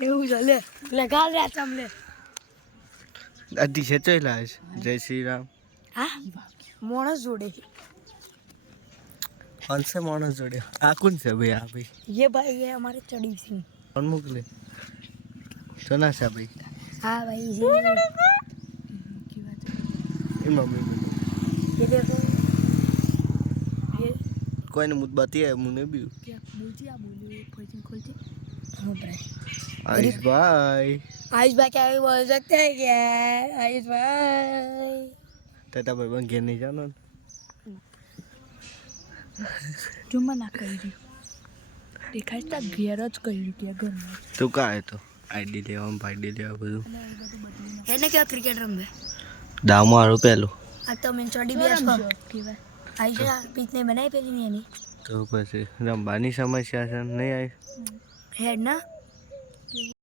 એવું ચાલે લગા લે તમને દાદી ખેંચાયેલા છે જય શ્રી રામ હા માણસ જોડે પાંચસે માણસ જોડે આ કોણ છે ભાઈ આ ભાઈ ये भाई ये हमारे चढ़ी सिंह કોણ મોકલે સોના છે ભાઈ हाँ भाई जी એ મમ્મી બોલે ये देखो ये કોઈને મુદ બતી મને બી क्या बोलती आप बोलिए खोलती खोलती हाँ भाई આયુષ ભાઈ आयुष भाई क्या भी बोल सकते हैं क्या आयुष भाई તાતા ભાઈ બંધ ઘેર નહીં જાનો जो मना कर रही દેખાય તો ઘેર જ કર્યું કે ઘરમાં તું કા તો આઈડી લેવા પાડી લેવા બધું એને કે ક્રિકેટ રમે દાવ મારો પેલું આ તો મેં ચડી બેસ કેવાય આયુષ પીચ ને બનાવી પેલી ને એની તો પછી રમવાની સમસ્યા છે નહીં આવી હેડ ના